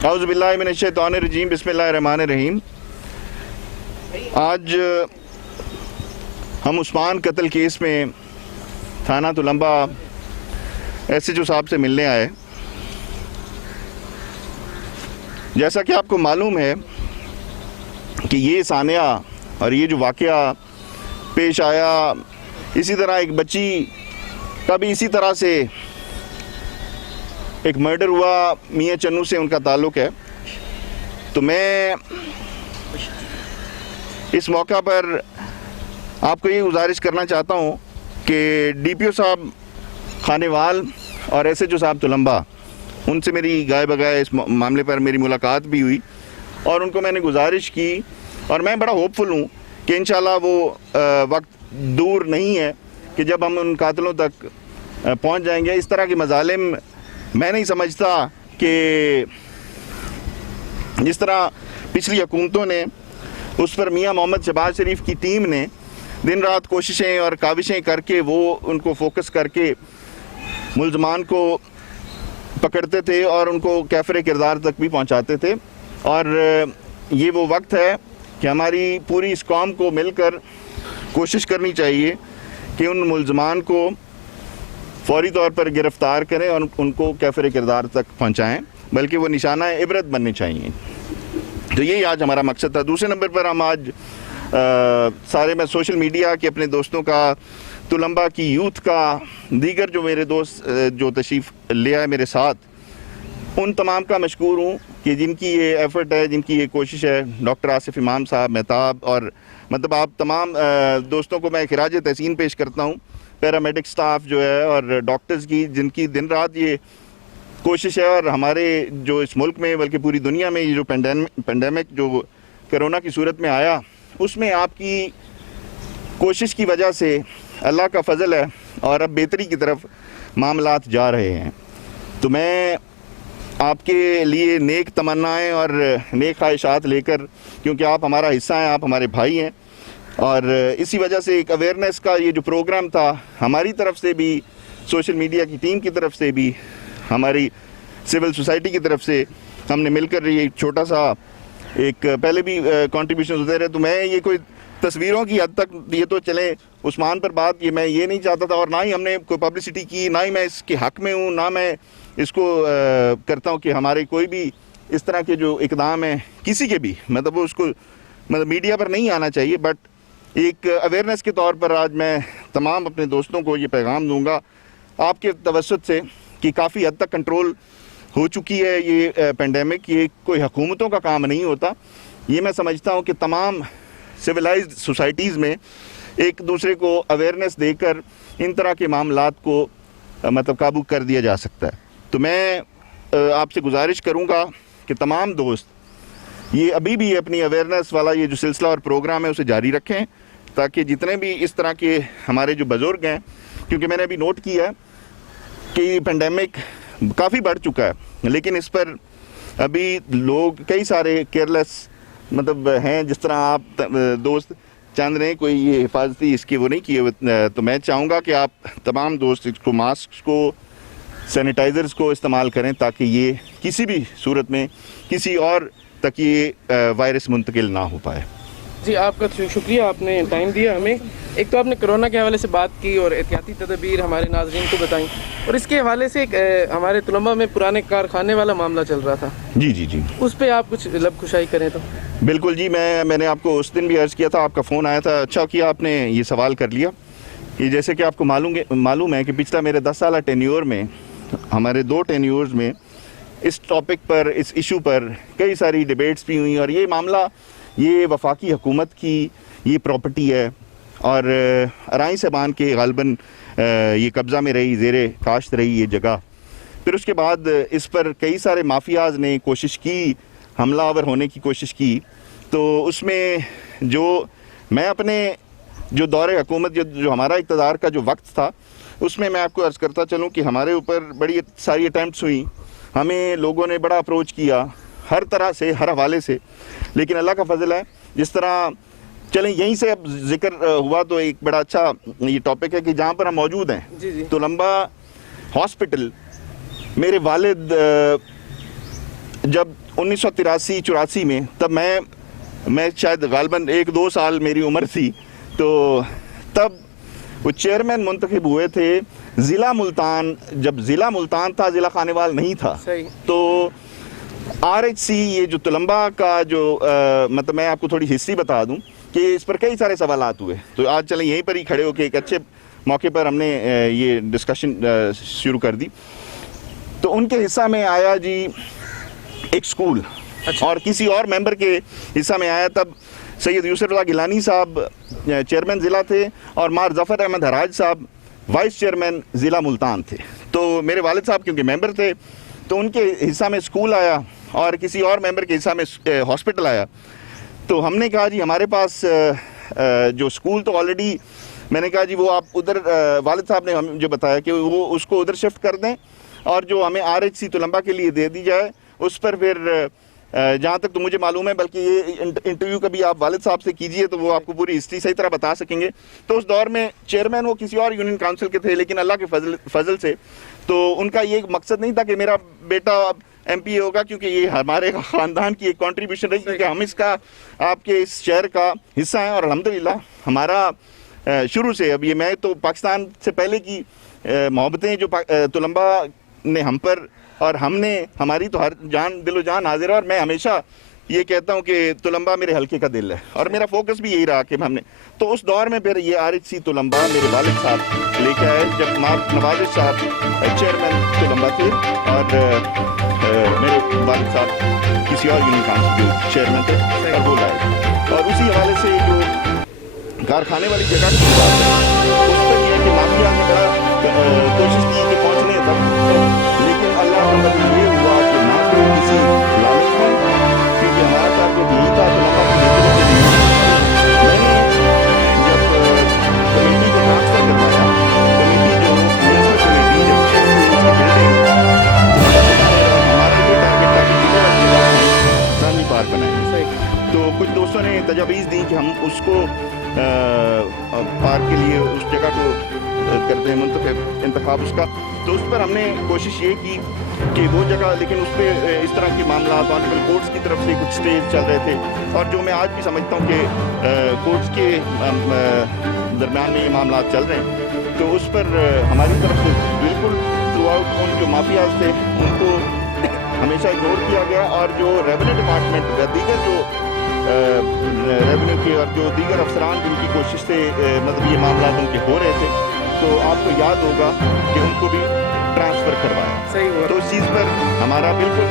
اعوذ باللہ من الشیطان الرجیم بسم اللہ الرحمن الرحیم۔ آج ہم عثمان قتل کیس میں تھانہ تلمبہ ایس ایچ او صاحب سے ملنے آئے۔ جیسا کہ آپ کو معلوم ہے کہ یہ سانحہ اور یہ جو واقعہ پیش آیا، اسی طرح ایک بچی کا بھی اسی طرح سے ایک مرڈر ہوا، میاں چنو سے ان کا تعلق ہے۔ تو میں اس موقع پر آپ کو یہ گزارش کرنا چاہتا ہوں کہ ڈی پی او صاحب خانیوال اور ایس ایچ او صاحب تلمبہ، ان سے میری گائے بگائے اس معاملے پر میری ملاقات بھی ہوئی اور ان کو میں نے گزارش کی، اور میں بڑا ہوپ فل ہوں کہ انشاءاللہ وہ وقت دور نہیں ہے کہ جب ہم ان قاتلوں تک پہنچ جائیں گے۔ اس طرح کے مظالم میں نہیں سمجھتا کہ جس طرح پچھلی حکومتوں نے اس پر میاں محمد شہباز شریف کی ٹیم نے دن رات کوششیں اور کاوشیں کر کے وہ ان کو فوکس کر کے ملزمان کو پکڑتے تھے اور ان کو کیفر کردار تک بھی پہنچاتے تھے، اور یہ وہ وقت ہے کہ ہماری پوری اس قوم کو مل کر کوشش کرنی چاہیے کہ ان ملزمان کو فوری طور پر گرفتار کریں اور ان کو کیفر کردار تک پہنچائیں، بلکہ وہ نشانہ عبرت بننے چاہیے۔ تو یہی آج ہمارا مقصد تھا۔ دوسرے نمبر پر ہم آج میں سوشل میڈیا کے اپنے دوستوں کا، تلمبہ کی یوتھ کا، دیگر جو میرے دوست جو تشریف لے آئے میرے ساتھ، ان تمام کا مشکور ہوں کہ جن کی یہ ایفرٹ ہے، جن کی یہ کوشش ہے۔ ڈاکٹر آصف امام صاحب، مہتاب، اور آپ تمام دوستوں کو میں خراج تحسین پیش کرتا ہوں۔ پیرامیڈک سٹاف جو ہے اور ڈاکٹرز کی، جن کی دن رات یہ کوشش ہے، اور ہمارے جو اس ملک میں بلکہ پوری دنیا میں یہ جو پینڈیمک جو کرونا کی صورت میں آیا، اس میں آپ کی کوشش کی وجہ سے اللہ کا فضل ہے اور اب بہتری کی طرف معاملات جا رہے ہیں۔ تو میں آپ کے لیے نیک تمنائیں اور نیک خواہشات لے کر، کیونکہ آپ ہمارا حصہ ہیں، آپ ہمارے بھائی ہیں، اور اسی وجہ سے ایک اویئرنیس کا یہ جو پروگرام تھا ہماری طرف سے بھی، سوشل میڈیا کی ٹیم کی طرف سے بھی، ہماری سول سوسائٹی کی طرف سے، ہم نے مل کر یہ چھوٹا سا ایک پہلے بھی کنٹریبیوشن ہوتے رہے۔ تو میں یہ کوئی تصویروں کی حد تک یہ تو چلیں عثمان پر بات، یہ میں یہ نہیں چاہتا تھا، اور نہ ہی ہم نے کوئی پبلسٹی کی، نہ ہی میں اس کے حق میں ہوں، نہ میں اس کو کرتا ہوں کہ ہمارے کوئی بھی اس طرح کے جو اقدام ہیں کسی کے بھی، وہ اس کو میڈیا پر نہیں آنا چاہیے۔ بٹ ایک اویئرنیس کے طور پر آج میں تمام اپنے دوستوں کو یہ پیغام دوں گا آپ کے توسط سے کہ کافی حد تک کنٹرول ہو چکی ہے یہ پینڈیمک۔ یہ کوئی حکومتوں کا کام نہیں ہوتا، یہ میں سمجھتا ہوں کہ تمام سویلائزڈ سوسائٹیز میں ایک دوسرے کو اویئرنیس دے کر ان طرح کے معاملات کو قابو کر دیا جا سکتا ہے۔ تو میں آپ سے گزارش کروں گا کہ تمام دوست یہ ابھی بھی اپنی اویئرنیس والا یہ جو سلسلہ اور پروگرام ہے اسے جاری رکھیں، تاکہ جتنے بھی اس طرح کے ہمارے جو بزرگ ہیں، کیونکہ میں نے ابھی نوٹ کیا ہے کہ یہ پینڈیمک کافی بڑھ چکا ہے، لیکن اس پر ابھی لوگ کئی سارے کیئرلیس ہیں، جس طرح آپ دوست چند نے کوئی یہ حفاظتی اس کے وہ نہیں کیے۔ تو میں چاہوں گا کہ آپ تمام دوست اس کو، ماسک کو، سینیٹائزرز کو استعمال کریں، تاکہ یہ کسی بھی صورت میں کسی اور تک یہ وائرس منتقل نہ ہو پائے۔ جی، آپ کا شکریہ، آپ نے ٹائم دیا ہمیں۔ ایک تو آپ نے کرونا کے حوالے سے بات کی اور احتیاطی تدابیر ہمارے ناظرین کو بتائیں، اور اس کے حوالے سے ہمارے تلمبہ میں پرانے کارخانے والا معاملہ چل رہا تھا، جی اس پہ آپ کچھ لب کشائی کریں تو۔ بالکل جی، میں نے آپ کو اس دن بھی عرض کیا تھا، آپ کا فون آیا تھا، اچھا کیا آپ نے یہ سوال کر لیا۔ کہ جیسے کہ آپ کو معلوم ہے کہ پچھلا میرے 10 سالہ ٹینیور میں، ہمارے 2 ٹینیورز میں اس ٹاپک پر، اس ایشو پر کئی ساری ڈیبیٹس بھی ہوئیں، اور یہ معاملہ یہ وفاقی حکومت کی یہ پراپرٹی ہے، اور ارائیں صاحبان کے غالباً یہ قبضہ میں رہی، زیر کاشت رہی یہ جگہ۔ پھر اس کے بعد اس پر کئی سارے مافیاز نے کوشش کی، حملہ آور ہونے کی کوشش کی۔ تو اس میں جو میں اپنے جو دور حکومت جو ہمارا اقتدار کا جو وقت تھا، اس میں آپ کو عرض کرتا چلوں کہ ہمارے اوپر بڑی ساری اٹیمپٹس ہوئیں، ہمیں لوگوں نے بڑا اپروچ کیا ہر طرح سے، ہر حوالے سے، لیکن اللہ کا فضل ہے جس طرح چلیں یہیں سے اب ذکر ہوا تو ایک بڑا اچھا یہ ٹاپک ہے کہ جہاں پر ہم موجود ہیں تلمبہ ہاسپٹل، میرے والد جب 1983-84 में, तब मैं शायद गालबन 1-2 साल मेरी उम्र थी, तो तब वो चेयरमैन मुंतखब हुए थे ज़िला मुल्तान, जब ज़िला मुल्तान था, ज़िला खानेवाल नहीं था। सही। तो RHC ये जो तुलंबा का जो मतलब मैं आपको थोड़ी हिस्ट्री बता दूं कि इस पर कई सारे सवालात हुए, तो आज चलें यहीं पर ही खड़े होकर एक अच्छे मौके पर हमने ये डिस्कशन शुरू कर दी। तो उनके हिस्सा में आया जी एक स्कूल, और किसी और मेंबर के हिस्सा में आया तब सैयद यूसुफ गिलानी साहब चेयरमैन ज़िला थे और मार जफ़र अहमद हराज साहब वाइस चेयरमैन ज़िला मुल्तान थे। तो मेरे वालिद साहब क्योंकि मेंबर थे, तो उनके हिस्सा में स्कूल आया और किसी और मेंबर के हिस्सा में हॉस्पिटल आया। तो हमने कहा जी हमारे पास जो स्कूल तो ऑलरेडी, मैंने कहा जी वो आप उधर, वालिद साहब ने हम जो बताया कि वो उसको उधर शिफ्ट कर दें और जो हमें RHC तुलंबा के लिए दे दी जाए, उस पर फिर जहाँ तक तो मुझे मालूम है, बल्कि ये इंटरव्यू कभी आप वालिद साहब से कीजिए तो वो आपको पूरी हिस्ट्री सही तरह बता सकेंगे। तो उस दौर में चेयरमैन वो किसी और यूनियन काउंसिल के थे, लेकिन अल्लाह के फजल से तो उनका ये मकसद नहीं था कि मेरा बेटा MP होगा, क्योंकि ये हमारे ख़ानदान की एक कंट्रीब्यूशन रही, क्योंकि हम इसका आपके इस शहर का हिस्सा हैं और अल्हम्दुलिल्लाह हमारा शुरू से, अब ये मैं तो पाकिस्तान से पहले की मोहब्बतें जो तुलंबा ने हम पर, और हमने, हमारी तो हर जान दिलो जान हाजिर है, और मैं हमेशा ये कहता हूँ कि तुलंबा मेरे हल्के का दिल है और मेरा फोकस भी यही रहा कि हमने, तो उस दौर में फिर ये RHC तुलंबा मेरे वालिद साहब लेके आए, जब नवाज़ साहब चेयरमैन तुलंबा थे और मेरे वालिद साहब किसी और यूनियन काउंसिल के चेयरमैन थे, और वो लाए। और उसी हवाले से जो कारखाने वाली जगह की बात है, उस पर यह कि माफिया ने बड़ा कोशिश की कि पहुँचने तक, लेकिन अल्लाह का मतलब ये हुआ कि ना तो किसी लालच में, क्योंकि हमारा टारगेट यही था तुलंबा की बेहतरी के लिए। मैंने जब कमेटी को ट्रांसफर करवाया, कमेटी जो म्यूनसिपल कमेटी जब शिफ्ट हुई उसकी बिल्डिंग, हमारा ये टारगेट था कि रानी पार्क बनाएंगे। तो कुछ दोस्तों ने तजावीज़ दी कि हम उसको पार्क के लिए उस जगह को करते हैं इंतखाब उसका, तो उस पर हमने कोशिश ये की कि वो जगह, लेकिन उस पर इस तरह के मामला ऑनरेबल कोर्ट्स की तरफ से कुछ स्टेज चल रहे थे, और जो मैं आज भी समझता हूँ कि कोर्ट्स के दरमियान में ये मामला चल रहे हैं, तो उस पर हमारी तरफ से बिल्कुल थ्रू आउट उन जो माफियाज थे उनको हमेशा इग्नोर किया गया, और जो रेवेन्यू डिपार्टमेंट दीगर जो रेवेन्यू के और जो दीगर अफसरान जिनकी कोशिश से मतलब ये मामला उनके हो रहे थे, तो आपको याद होगा कि उनको भी ट्रांसफ़र करवाया। सही हुआ। तो उस चीज़ पर हमारा बिल्कुल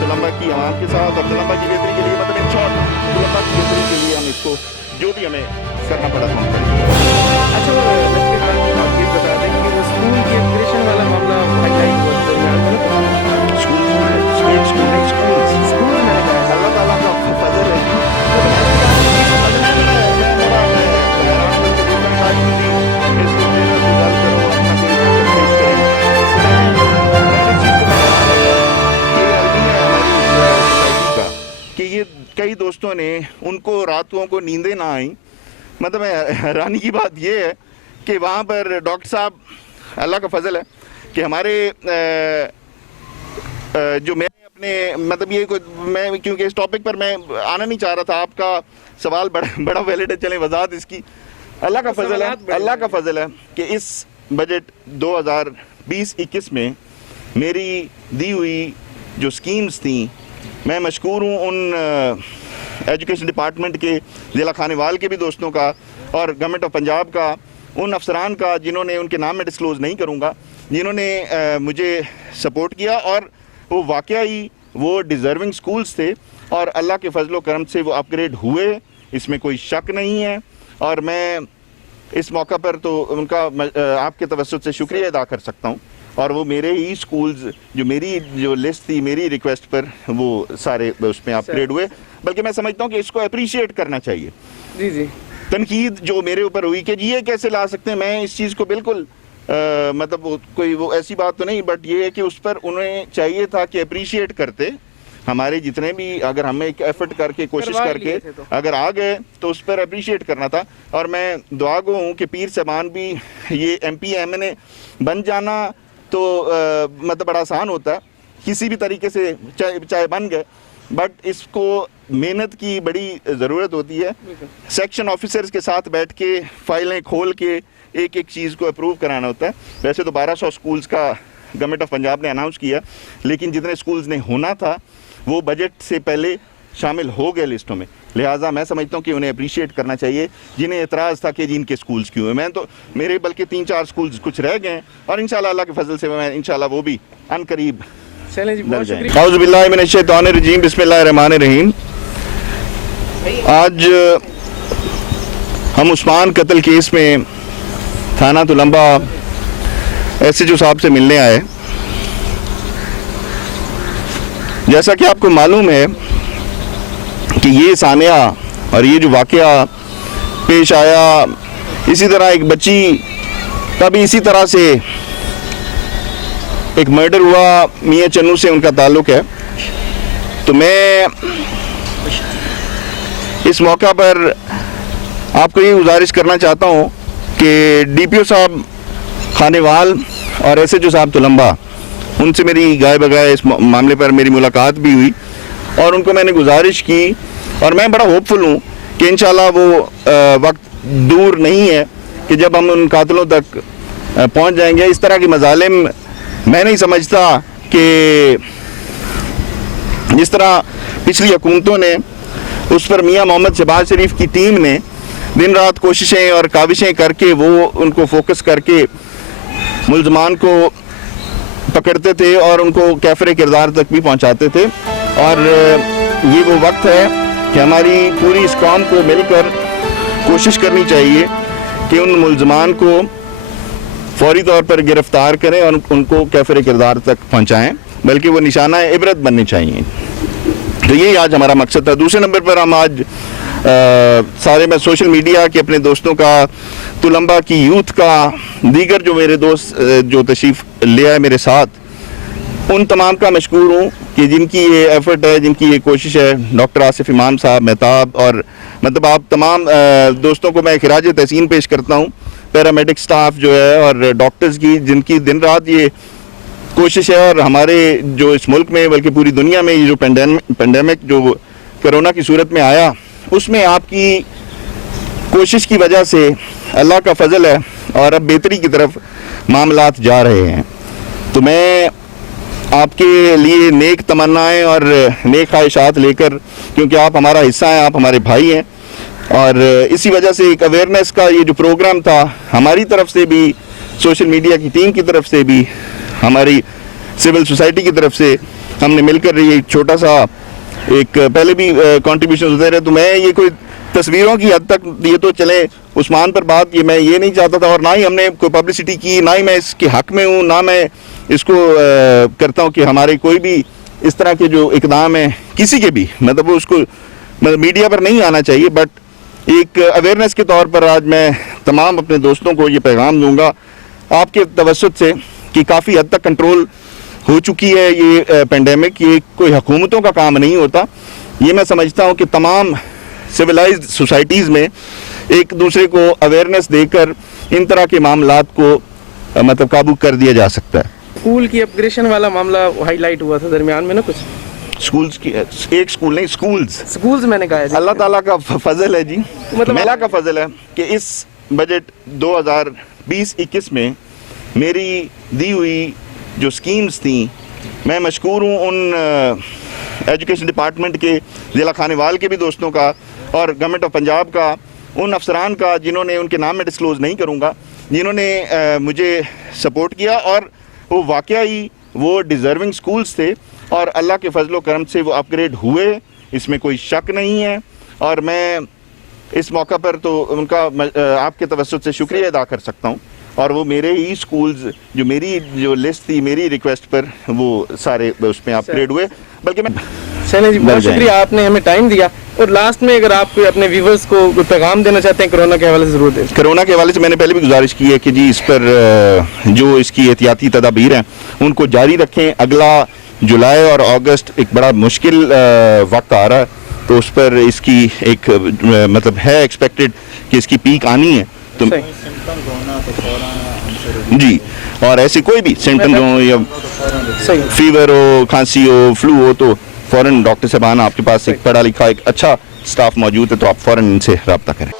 तुलंबा की आवाम के साथ और तुलंबा की बेहतरी के लिए, मतलब इन शॉर्ट तुलंबा की बेहतरी के लिए हम इसको जो भी हमें करना पड़ा हम करेंगे। अच्छा, आप ये बता दें कि वो स्कूल के क्रिएशन वाला मामला हाईलाइट हुआ स्कूल अल्लाह ताला का फजल है। कि ये कई दोस्तों ने उनको रातों को नींदें ना आई, मतलब हैरानी की बात ये है कि वहाँ पर डॉक्टर साहब, अल्लाह का फजल है कि हमारे जो मैं अपने मतलब ये मैं क्योंकि इस टॉपिक पर मैं आना नहीं चाह रहा था, आपका सवाल बड़ा वैलिड है, चलें वजाहत इसकी। अल्लाह का फजल है कि इस बजट 2020-21 में मेरी दी हुई जो स्कीम्स थी, मैं मशकूर हूँ उन एजुकेशन डिपार्टमेंट के, ज़िला खानेवाल के भी दोस्तों का और गवर्नमेंट ऑफ पंजाब का, उन अफसरान का जिन्होंने, उनके नाम में डिस्क्लोज़ नहीं करूँगा, जिन्होंने मुझे सपोर्ट किया, और वो वाकई वो डिज़र्विंग स्कूल्स थे और अल्लाह के फजलो करम से वो अपग्रेड हुए, इसमें कोई शक नहीं है। और मैं इस मौका पर तो उनका आपके तवज्जुह से शुक्रिया अदा कर सकता हूँ, और वो मेरे ही स्कूल्स जो मेरी जो लिस्ट थी मेरी रिक्वेस्ट पर वो सारे उसमें अपग्रेड हुए, बल्कि मैं समझता हूँ कि इसको अप्रिशिएट करना चाहिए। जी जी, तनकीद जो मेरे ऊपर हुई कि ये कैसे ला सकते हैं, मैं इस चीज़ को बिल्कुल मतलब कोई वो ऐसी बात तो नहीं, बट ये है कि उस पर उन्हें चाहिए था कि अप्रिशिएट करते, हमारे जितने भी अगर हमें एक एफर्ट करके कोशिश करके अगर आ गए तो उस पर अप्रिशिएट करना था। और मैं दुआ गो हूँ कि पीर साहबान भी ये MP MNA बन जाना तो मतलब बड़ा आसान होता है, किसी भी तरीके से चाहे बन गए, बट इसको मेहनत की बड़ी ज़रूरत होती है। सेक्शन ऑफिसर्स के साथ बैठ के फाइलें खोल के एक एक चीज़ को अप्रूव कराना होता है। वैसे तो 1200 स्कूल्स का गवर्नमेंट ऑफ पंजाब ने अनाउंस किया, लेकिन जितने स्कूल्स ने होना था वो बजट से पहले शामिल हो गए लिस्टों में। लिहाजा मैं समझता हूँ कि उन्हें अप्रिशिएट करना चाहिए जिन्हें एतराज़ था कि जिनके स्कूल्स क्यों हैं। मैं तो मेरे बल्कि 3-4 स्कूल्स कुछ रह गए हैं और इंशाल्लाह अल्लाह के फजल से मैं इंशाल्लाह वो भी अनकरीब चलें जी, बहुत शुक्रिया। औज़ु बिल्लाहि मिनश शैतानिर रजीम, बिस्मिल्लाहिर्रहमानिर रहीम। आज हम उस्मान कत्ल केस में थाना तुलंबा SHO साहब से मिलने आए। जैसा कि आपको मालूम है कि ये सानिया और ये जो वाक़या पेश आया, इसी तरह एक बच्ची का भी इसी तरह से एक मर्डर हुआ, मियाँ चन्नू से उनका ताल्लुक़ है। तो मैं इस मौका पर आपको ये गुजारिश करना चाहता हूँ कि DPO साहब खानेवाल और SHO साहब तुलंबा, उनसे मेरी गाय बगाए इस मामले पर मेरी मुलाकात भी हुई और उनको मैंने गुजारिश की और मैं बड़ा होपफुल हूँ कि इंशाल्लाह वो वक्त दूर नहीं है कि जब हम उन कातलों तक पहुँच जाएंगे। इस तरह की मज़ालिम मैं नहीं समझता कि जिस तरह पिछली हुकूमतों ने उस पर मियाँ मोहम्मद शहबाज शरीफ की टीम ने दिन रात कोशिशें और काविशें करके वो उनको फोकस करके मुल्ज़मान को पकड़ते थे और उनको कैफरे किरदार तक भी पहुंचाते थे। और ये वो वक्त है कि हमारी पूरी इस कौम को मिलकर कोशिश करनी चाहिए कि उन मुल्ज़मान को फौरी तौर पर गिरफ्तार करें और उनको कैफरे किरदार तक पहुंचाएं, बल्कि वो निशाना इबरत बनने चाहिए। तो यही आज हमारा मकसद था। दूसरे नंबर पर हम आज सारे मैं सोशल मीडिया के अपने दोस्तों का, तुलंबा की यूथ का, दीगर जो मेरे दोस्त जो तशरीफ़ ले आए मेरे साथ, उन तमाम का मशकूर हूँ कि जिनकी ये एफ़र्ट है, जिनकी ये कोशिश है। डॉक्टर आसिफ इमाम साहब, मेहताब और मतलब आप तमाम दोस्तों को मैं खिराज तहसीन पेश करता हूँ। पैरामेडिक स्टाफ जो है और डॉक्टर्स की, जिनकी दिन रात ये कोशिश है। और हमारे जो इस मुल्क में बल्कि पूरी दुनिया में ये जो पेंडेमिक जो कोरोना की सूरत में आया, उसमें आपकी कोशिश की वजह से अल्लाह का फजल है और अब बेहतरी की तरफ मामलात जा रहे हैं। तो मैं आपके लिए नेक तमन्नाएं और नेक ख्वाहिशात लेकर, क्योंकि आप हमारा हिस्सा हैं, आप हमारे भाई हैं, और इसी वजह से एक अवेयरनेस का ये जो प्रोग्राम था हमारी तरफ से भी, सोशल मीडिया की टीम की तरफ से भी, हमारी सिविल सोसाइटी की तरफ से हमने मिलकर ये छोटा सा एक पहले भी कंट्रीब्यूशन होते रहे। तो मैं ये कोई तस्वीरों की हद तक ये तो चले उस्मान पर बात, ये मैं ये नहीं चाहता था और ना ही हमने कोई पब्लिसिटी की, ना ही मैं इसके हक में हूँ, ना मैं इसको करता हूँ कि हमारे कोई भी इस तरह के जो इकदाम है किसी के भी, मतलब उसको मतलब मीडिया पर नहीं आना चाहिए। बट एक अवेयरनेस के तौर पर आज मैं तमाम अपने दोस्तों को ये पैगाम दूंगा आपके तवस्सुत से कि काफ़ी हद तक कंट्रोल हो चुकी है ये पेंडेमिक। ये कोई हुकूमतों का काम नहीं होता, ये मैं समझता हूँ कि तमाम सिविलाइज्ड सोसाइटीज़ में एक दूसरे को अवेयरनेस देकर इन तरह के मामलात को मतलब काबू कर दिया जा सकता है। स्कूल की अपग्रेडेशन वाला मामला हाईलाइट हुआ था दरमियान में ना, कुछ स्कूल्स की, एक स्कूल नहीं स्कूल्स मैंने कहा है जी। अल्लाह ताला का फजल है जी, मतलब अल्लाह का फजल है कि इस बजट 2020-21 में मेरी दी हुई जो स्कीम्स थी, मैं मशकूर हूँ उन एजुकेशन डिपार्टमेंट के, ज़िला खानेवाल के भी दोस्तों का और गवर्नमेंट ऑफ पंजाब का, उन अफसरान का जिन्होंने, उनके नाम में डिस्क्लोज़ नहीं करूँगा, जिन्होंने मुझे सपोर्ट किया। और वो वाकई वो डिज़र्विंग स्कूल्स थे और अल्लाह के फजलो करम से वो अपग्रेड हुए, इसमें कोई शक नहीं है। और मैं इस मौका पर तो उनका आपके तवस्सुत से शुक्रिया अदा कर सकता हूँ। और वो मेरे ही स्कूल्स जो मेरी जो लिस्ट थी, मेरी रिक्वेस्ट पर वो सारे उसमें अपग्रेड हुए। बल्कि मैं चलें जी, बहुत शुक्रिया, आपने हमें टाइम दिया। और लास्ट में अगर आप अपने व्यूवर्स को कोई पैगाम देना चाहते हैं कोरोना के हवाले से, ज़रूर दें। कोरोना के हवाले से मैंने पहले भी गुजारिश की है कि जी इस पर जो इसकी एहतियाती तदाबीर हैं उनको जारी रखें। अगला जुलाई और अगस्त एक बड़ा मुश्किल वक्त आ रहा है, तो उस पर इसकी एक मतलब है एक्सपेक्टेड कि इसकी पीक आनी है। तो जी اور ایسی کوئی بھی سمٹمز ہوں یا صحیح فیور ہو, کھانسی ہو, فلو ہو, تو فوراً ڈاکٹر صاحبان آپ کے پاس ایک پڑھا لکھا ایک اچھا اسٹاف موجود ہے, تو آپ فوراً ان سے رابطہ کریں.